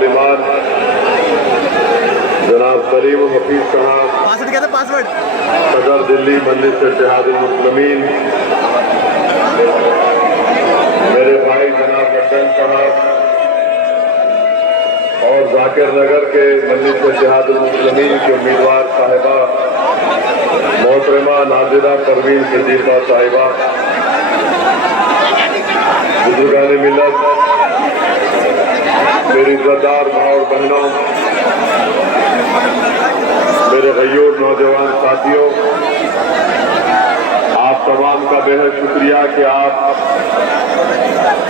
Parliament जनाब सलीम हफीज साहब, सदर दिल्ली मजलिस इत्तेहादुल मुस्लिमीन, मेरे भाई जनाब लड्डन साहब और जाकिर नगर के मजलिस इत्तेहादुल मुस्लिमीन के उम्मीदवार साहिबा मोहतरमा नाजिरा परवीन सिद्दीका साहिबा, बुजुर्गान मिल्लत, मेरी इज़्ज़तदार माँ और बहनों, मेरे गयूर नौजवान साथियों, आप तमाम का बेहद शुक्रिया कि आप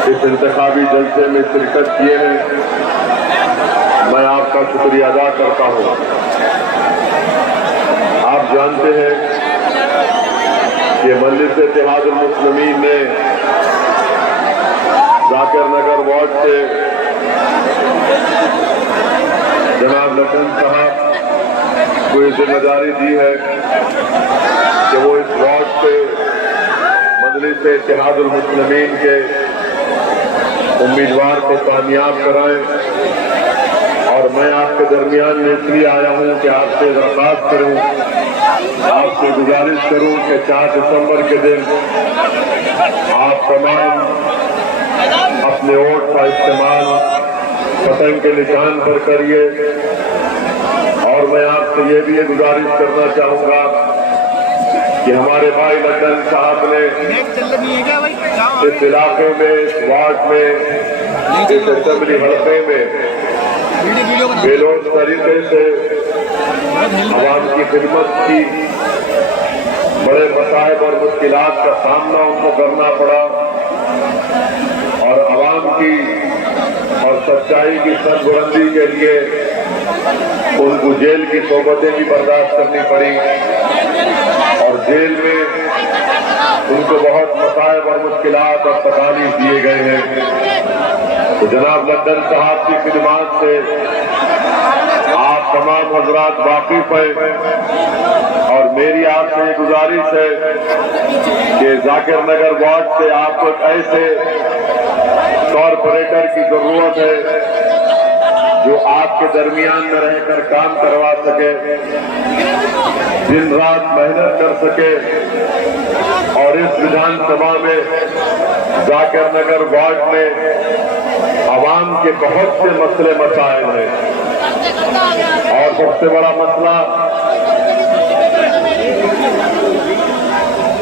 इस इंतखाबी जलसे में शिरकत किए हैं। मैं आपका शुक्रिया अदा करता हूँ। आप जानते हैं कि मजलिस इत्तेहादुल मुस्लिमीन ने जाकिर नगर वार्ड से जनाब लड्डन साहब को ये जिम्मेदारी दी है कि वो इस वार्ड से मजलिस इत्तेहादुल मुस्लिमीन के उम्मीदवार को कामयाब कराएं। और मैं आपके दरमियान में इसलिए आया हूं कि आपसे दरख्वास्त करूं, आपसे गुजारिश करूं कि 4 दिसंबर के दिन आप तमाम अपने वोट का इस्तेमाल पतंग के निशान पर करिए। और मैं आपसे ये भी गुजारिश करना चाहूंगा कि हमारे भाई लड्डन साहब ने इस इलाके में, इस वार्ड में, इस असेंबली हल्के में बेलोज तरीके से आवाम की खिदमत की। बड़े मसाइब और मुश्किलात का सामना उनको करना पड़ा और आवाम की और सच्चाई की सरबुलंदी के लिए उनको जेल की सोबतें भी बर्दाश्त करनी पड़ी और जेल में उनको बहुत मसाइब और मुश्किलात और तकालीफ दिए गए हैं। तो जनाब लड्डन साहब की खिदमत से आप तमाम हजरात वाकिफ हैं और मेरी आपसे गुजारिश है कि जाकिर नगर वार्ड से आपको ऐसे कॉरपोरेटर की जरूरत है जो आपके दरमियान में रहकर काम करवा सके, दिन रात मेहनत कर सके और इस विधानसभा में जाकिर नगर वार्ड में आवाम के बहुत से मसले मसाइल हैं और सबसे बड़ा मसला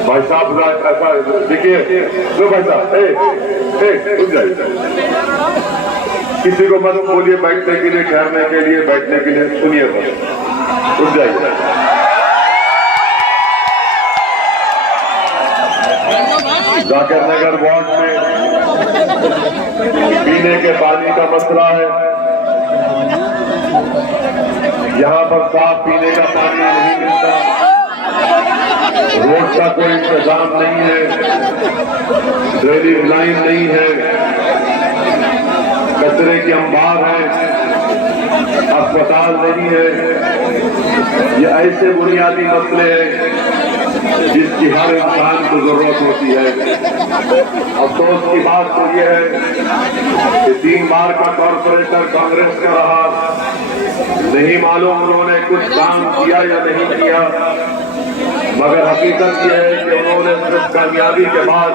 भाई साहब ऐसा देखिए, जो भाई साहब रुक जाइए, किसी को मत बोलिए बैठने के लिए, ठहरने के लिए, बैठने के लिए, सुनिए बस, रुक जाइए। जाकिर नगर वार्ड में पीने के पानी का मसला है। यहाँ पर साफ पीने का पानी नहीं मिलता, रोड का कोई इंतजाम नहीं है, ड्रेनेज लाइन नहीं है, कचरे के अंबार हैं, अस्पताल नहीं है। ये ऐसे बुनियादी मसले हैं जिसकी हर इंसान को जरूरत होती है। अफसोस की बात तो यह है कि 3 बार का कॉर्पोरेटर कांग्रेस का रहा, नहीं मालूम उन्होंने कुछ काम किया या नहीं किया, मगर हकीकत यह है कि उन्होंने सिर्फ कामयाबी के बाद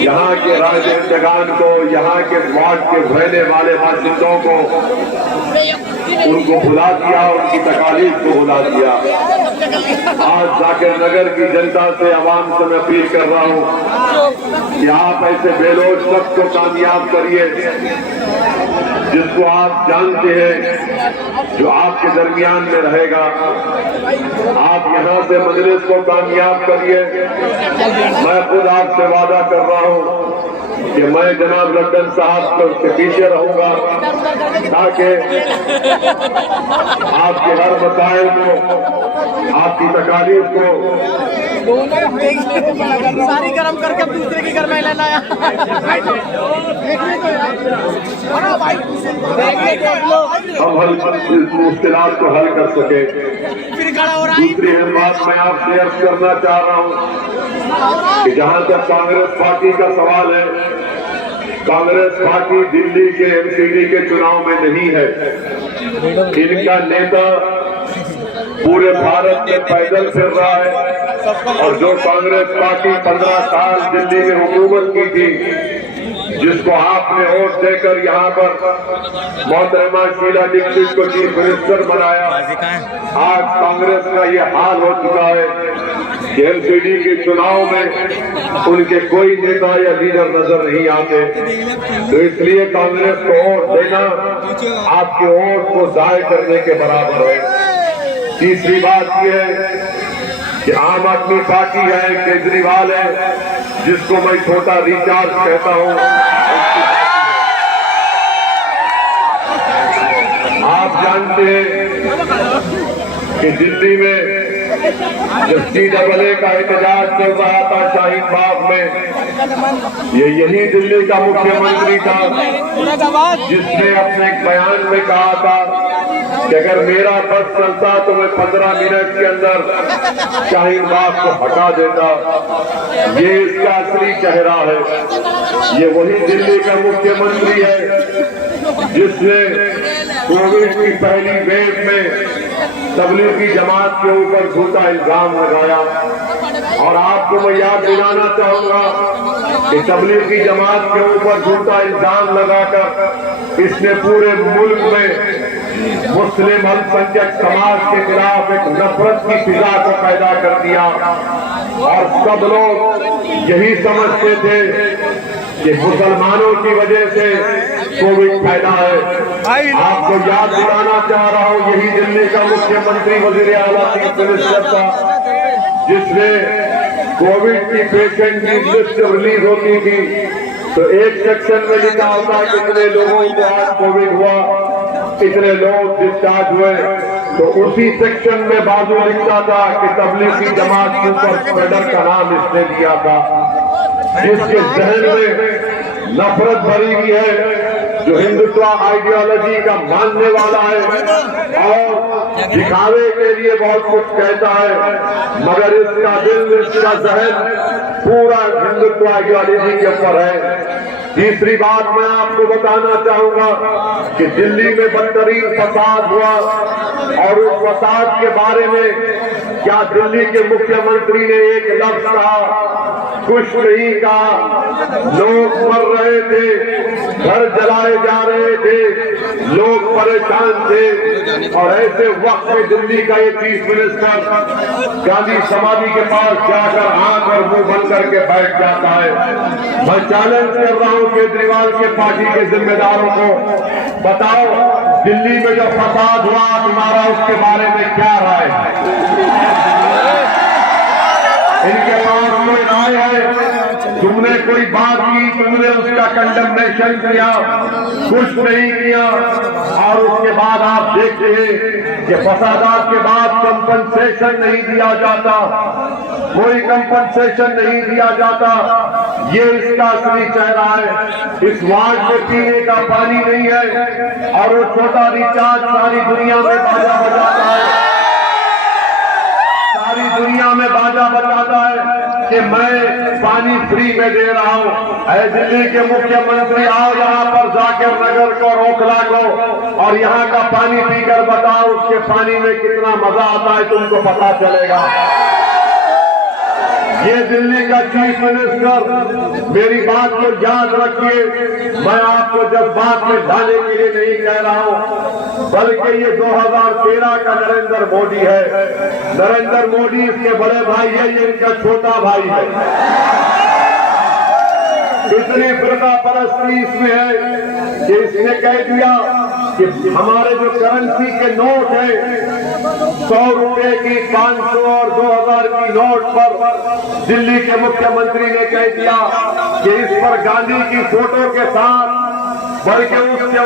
यहाँ के राजनीतिज्ञान को, यहाँ के वार्ड के रहने वाले बासिंदों को उनको भुला दिया, उनकी तकालीफ को भुला दिया। आज जाकिर नगर की जनता से, आवाम से मैं अपील कर रहा हूँ कि आप ऐसे बेलोज शख्स को कामयाब करिए जिसको आप जानते हैं, जो आपके दरमियान में रहेगा। आप यहाँ से मजलिस को कामयाब करिए। मैं खुद आपसे वादा कर रहा हूँ कि मैं जनाब लड्डन साहब के पीछे रहूंगा ताकि आपके हर मसाइल को, आपकी तकालीफ को सारी गरम करके दूसरे के घर में लेना है। हम मुश्किलात को हल कर सके। दूसरी बात मैं आपसे अर्ज करना चाह रहा हूँ कि जहाँ तक कांग्रेस पार्टी का सवाल है, कांग्रेस पार्टी दिल्ली के एमसीडी के चुनाव में नहीं है। इनका नेता पूरे भारत में पैदल फिर रहा है और जो कांग्रेस पार्टी 15 साल दिल्ली में हुकूमत की थी, जिसको आपने वोट देकर यहाँ पर मोहतरमा शीला दीक्षित को चीफ मिनिस्टर बनाया, आज कांग्रेस का ये हाल हो चुका है कि एमसीडी के चुनाव में उनके कोई नेता या लीडर नजर नहीं आते। तो इसलिए कांग्रेस को वोट देना आपके वोट को जाय करने के बराबर है। तीसरी बात यह है कि आम आदमी पार्टी है, केजरीवाल है, जिसको मैं छोटा रिचार्ज कहता हूं। आप जानते हैं कि दिल्ली में जब CAA का एहतजाज चल रहा था शाहीन बाग में, यही दिल्ली का मुख्यमंत्री था जिसने अपने एक बयान में कहा था कि अगर मेरा बस चलता तो मैं 15 मिनट के अंदर शाहीन बाग को हटा देता। ये इसका असली चेहरा है। ये वही दिल्ली का मुख्यमंत्री है जिसने कोविड की पहली वेव में तबलीगी जमात के ऊपर झूठा इल्जाम लगाया। और आपको मैं याद दिलाना चाहूंगा कि तबलीगी जमात के ऊपर झूठा इल्जाम लगाकर इसने पूरे मुल्क में मुस्लिम अल्पसंख्यक समाज के खिलाफ एक नफरत की फिजा को पैदा कर दिया। और सब लोग यही समझते थे कि मुसलमानों की वजह से कोविड फैला है। आपको याद दिलाना चाह रहा हूं, यही दिल्ली का मुख्यमंत्री वजीर आला चीफ मिनिस्टर था जिसने कोविड की पेशेंट की लिस्ट रिलीज होती थी तो एक सेक्शन में लिखा होता कितने लोगों को आज कोविड हुआ, कितने लोग डिस्चार्ज हुए, तो उसी सेक्शन में बाजू लिखता था कि तबलीगी जमात के ऊपर स्प्रेडर का नाम इसने दिया था। जिसके जहन में नफरत भरी हुई है, जो हिंदुत्व आइडियोलॉजी का मानने वाला है और दिखावे के लिए बहुत कुछ कहता है, मगर इसका दिल, इसका जहन पूरा हिंदुत्व आइडियोलॉजी के ऊपर है। तीसरी बात मैं आपको बताना चाहूंगा कि दिल्ली में बदतरीन फसाद हुआ और उस फसाद के बारे में क्या दिल्ली के मुख्यमंत्री ने एक लफ्ज कहा? कुछ नहीं कहा। लोग मर रहे थे, घर जलाए जा रहे थे, लोग परेशान थे और ऐसे वक्त में दिल्ली का ये चीफ मिनिस्टर गांधी समाधि के पास जाकर आंख और मुंह बंद करके बैठ जाता है। मैं चैलेंज कर रहा हूं केजरीवाल के पार्टी के जिम्मेदारों को, बताओ दिल्ली में जो फसाद हुआ तुम्हारा उसके बारे में क्या राय है? इनके पास कोई राय है? तुमने कोई बात की, तुमने उसका कंडेमनेशन किया, कुछ नहीं किया। और उसके बाद आप देखते हैं कि फसादात के बाद कंपनसेशन नहीं दिया जाता, कोई कंपनसेशन नहीं दिया जाता। ये इसका असली चेहरा है। इस वार्ड में पीने का पानी नहीं है और वो छोटा रिचार्ज सारी दुनिया में बाजा बजाता है, सारी दुनिया में बाजा बजाता है कि मैं पानी फ्री में दे रहा हूं। ऐ दिल्ली के मुख्यमंत्री, आओ यहाँ पर जाकिर नगर को, रोकला को और यहाँ का पानी पीकर बताओ उसके पानी में कितना मजा आता है, तुमको पता चलेगा। ये दिल्ली का चीफ मिनिस्टर, मेरी बात को याद रखिए, मैं आपको जज्बात में डालने के लिए नहीं कह रहा हूं, बल्कि ये 2013 का नरेंद्र मोदी है। नरेंद्र मोदी इसके बड़े भाई है, ये इनका छोटा भाई है। इतनी फिरका परस्ती इसमें है कि इसने कह दिया कि हमारे जो करेंसी के नोट है 100 रुपए की, 500 और 2000 की नोट पर दिल्ली के मुख्यमंत्री ने कह दिया कि इस पर गांधी की फोटो के साथ बल्कि उसके